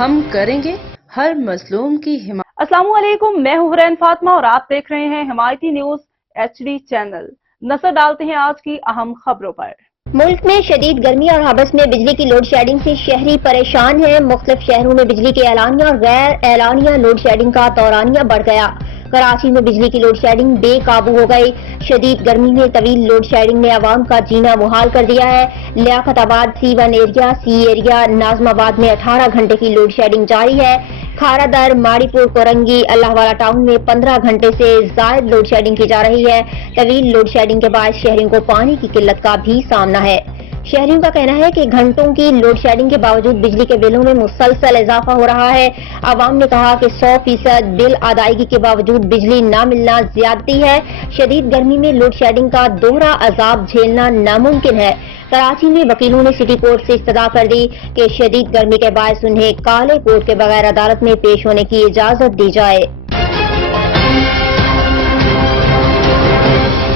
ہم کریں گے ہر مظلوم کی حمایت۔ السلام علیکم، میں ہوں حرین فاطمہ اور آپ دیکھ رہے ہیں حمایتی نیوز HD چینل۔ نظر ڈالتے ہیں آج کی اہم خبروں پر۔ ملک میں شدید گرمی اور حبس میں بجلی کی لوڈ شیڈنگ سے شہری پریشان ہیں۔ مختلف شہروں میں بجلی کے اعلانیہ اور غیر اعلانیہ لوڈ شیڈنگ کا دورانیہ بڑھ گیا۔ کراچی میں بجلی کی لوڈ شیڈنگ بے قابو ہو گئی۔ شدید گرمی میں طویل لوڈ شیڈنگ نے عوام کا جینا محال کر دیا ہے۔ لیاقت آباد C1 ایریا، C ایریا، ناظم آباد میں 18 گھنٹے کی لوڈ شیڈنگ جاری ہے۔ کھارا در، ماڑی پور، کورنگی، اللہ والا ٹاؤن میں 15 گھنٹے سے زائد لوڈ شیڈنگ کی جا رہی ہے۔ طویل لوڈ شیڈنگ کے باعث شہریوں کو پانی کی قلت کا بھی سامنا ہے۔ شہریوں کا کہنا ہے کہ گھنٹوں کی لوڈ شیڈنگ کے باوجود بجلی کے بلوں میں مسلسل اضافہ ہو رہا ہے۔ عوام نے کہا کہ 100% بل ادائیگی کے باوجود بجلی نہ ملنا زیادتی ہے۔ شدید گرمی میں لوڈ شیڈنگ کا دوہرا عذاب جھیلنا ناممکن ہے۔ کراچی میں وکیلوں نے سٹی کورٹ سے استدعا کر دی کہ شدید گرمی کے باعث انہیں کالے کوٹ کے بغیر عدالت میں پیش ہونے کی اجازت دی جائے۔